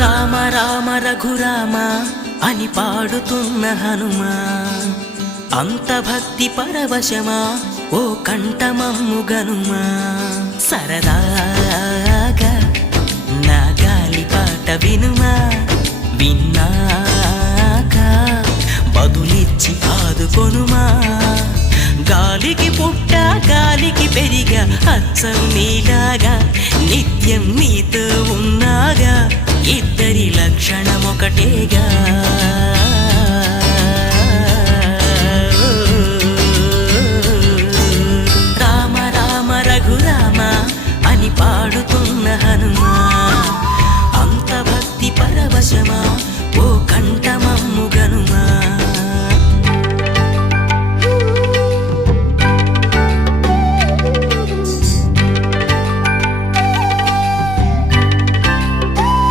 రామ రామ రఘురామ అని పాడుతున్న హనుమా, అంత భక్తి పరవశమా ఓ కంఠమమ్ము గనుమా. సరదాగా నా గాలి పాట వినుమా, విన్నాక బదులిచ్చి ఆదుకొనుమా. గాలికి పుట్ట గాలికి పెరిగా అచ్చం నీలాగా, నిత్యం నీతో ఉన్నాగా, ఇద్దరి లక్షణమొకటేగా.